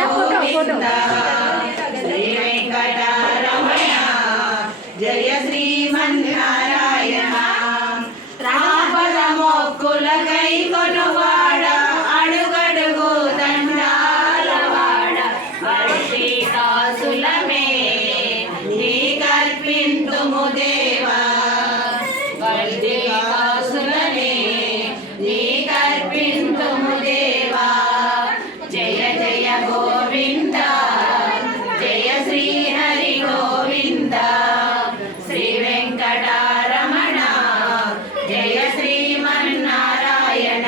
గోవింద శ్రీ వెంకటరమణ జయ శ్రీమన్నారాయణ రామపద మొక్కులకై కొనువాడ అడుగడుగు దండాలవాడ భక్తి కాసులమే నీ కల్పింతుము దేవా భక్తి కాసులనే నీ కల్పింతుము దేవా జయ జయ గోవింద జయ శ్రీ హరి గోవింద శ్రీ వెంకటరమణ జయ శ్రీమన్నారాయణ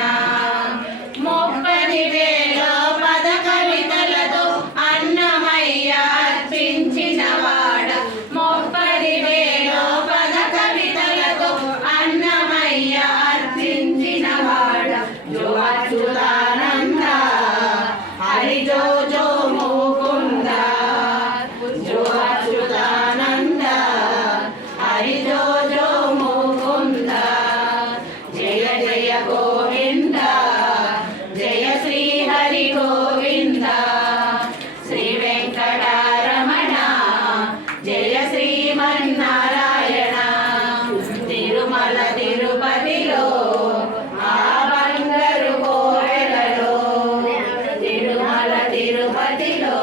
ముప్పది వేలో పద కవితలతో అన్నమయ్య అర్పించిన వాడ ముప్పది వేలో పద కవితలతో అన్నమయ్య అర్పించిన వాడ జో అచ్యుతానంద హరి జో జో ముకుంద జో అచ్యుతానంద హరి జో జో ముకుంద జయ జయ గోవింద జయ శ్రీ హరి గోవింద శ్రీ వెంకటరమణ జయ శ్రీమన్నారాయణ తిరుమల తిరుపతిలో ఆ బంగారు కోవెలలో తిరుమల తిరుపతిలో